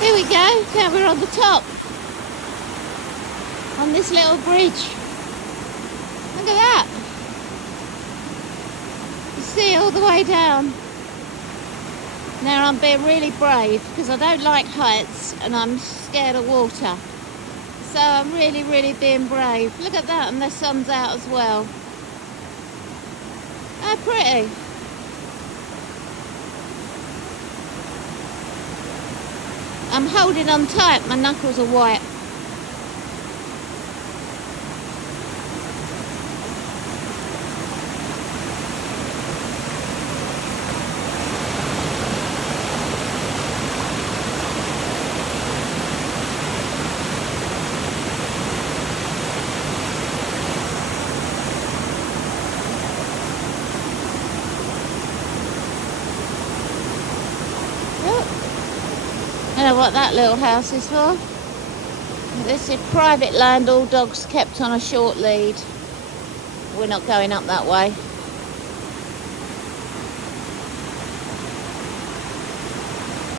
Here we go, now we're on the top, on this little bridge. Look at that. You see all the way down. Now I'm being really brave because I don't like heights and I'm scared of water. So I'm really being brave. Look at that, and the sun's out as well. How pretty. I'm holding on tight, my knuckles are white. I don't know what that little house is for. This is private land, all dogs kept on a short lead. We're not going up that way.